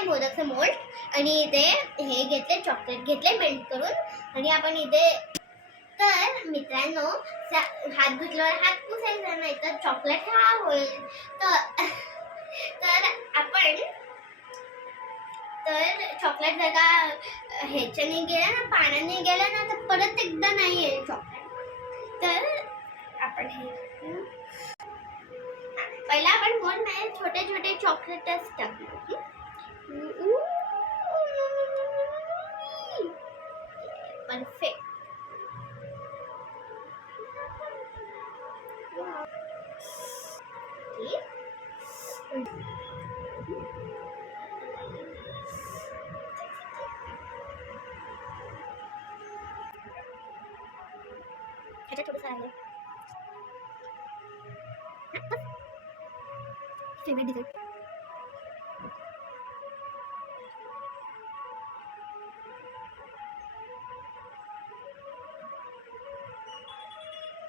घेतले मोदकचे मोल्ड आणि इथे हे घेतले चॉकलेट घेतले मेल्ट करून आणि आपण इथे तर मित्रांनो हात धुतल्यावर हात पुसायचा नाही तर चॉकलेट हा होईल तर आपण तर चॉकलेट जर का ह्याच्याने गेला ना पाण्याने गेला ना तर परत एकदा नाही आहे चॉकलेट तर आपण हे पहिला आपण मोड नाही छोटे छोटे चॉकलेटच टाकू परफेक्ट ह्याच्यात थोडंसं राहिलं फेवरेट डिझर्ट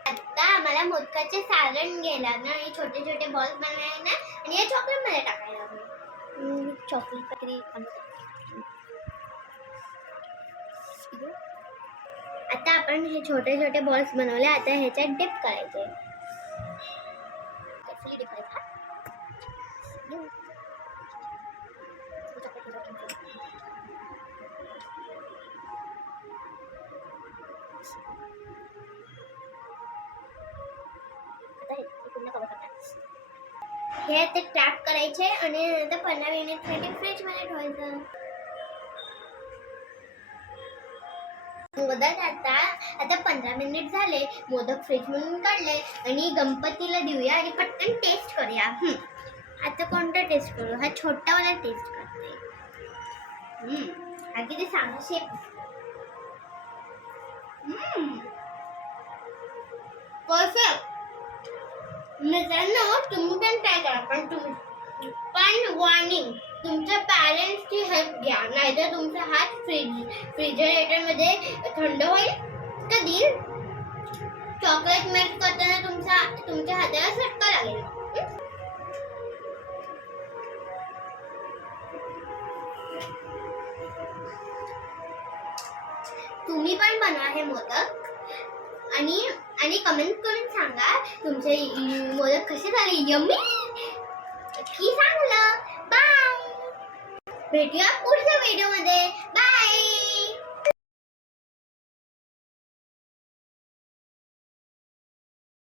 आता आम्हाला मोदकाचे सारण गेला ना हे छोटे छोटे बॉल्स बनवायला ना आणि हे चॉकलेट मध्ये टाकायला चॉकलेट काहीतरी आता आपण हे छोटे छोटे बॉल्स बनवले आता ह्याच्यात डिप करायचे डिप करायचं हे ते टॅप करायचे आणि नंतर 15 मिनिटसाठी फ्रीज मध्ये ठेवायचं मोदक आता 15 मिनिट झाले मोदक फ्रीज मधून काढले आणि गणपतीला देऊया आणि पटकन टेस्ट करूया आता कोणता टेस्ट करू हा छोटावाला टेस्ट करते हा किती चांगला शेप परफेक्ट मित्रांनो तुम्ही पण ट्राय करा पण वॉर्निंग तुमच्या पॅरेंट्सची हेल्प घ्या नाहीतर तुमचा हात फ्रिजरेटर मध्ये थंड होईल कधी चॉकलेट मेल्ट करताना तुमच्या हाताला झटका लागेल तुम्ही पण बनवा हे मोदक आणि कमेंट करून सांगा तुमचे मोदक कसे झाले यम्मी की चांगलं बाय भेटूया पुढच्या व्हिडिओ मध्ये बाय